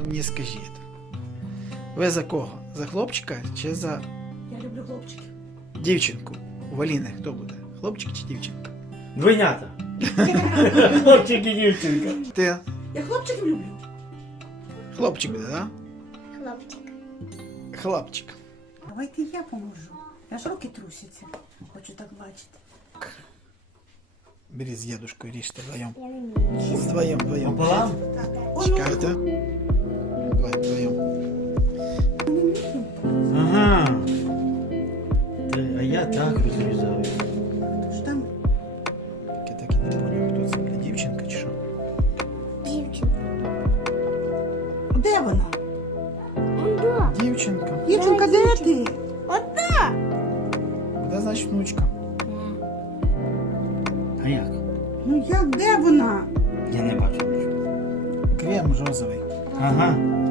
Не скажи это. Вы за кого? За хлопчика чи за. Я люблю хлопчиків. Дівчинку. Валіне, хто буде? Хлопчик или дівчинка? Двойнята. Хлопчик і дівчинка. Ти? Я хлопчик люблю. Хлопчик Да? Хлопчик. Хлопчик. Давайте я поможу. Я ж руки трусяться. Хочу так бачити. Бери з дядушкою ріжте вдвоєм. Вдвоєм, вдвоєм. чекай Чекайте. Я, я так разрезаю. Кто же там? Я так и не понял, кто это. девчонка чешу. Девчонка. Где она? Да. Девчонка. Девчонка, где да, ты? Вот да. Да, значит, внучка. А як? Ну як, де Я не бачу. Крем жозовий. А -а -а. Ага.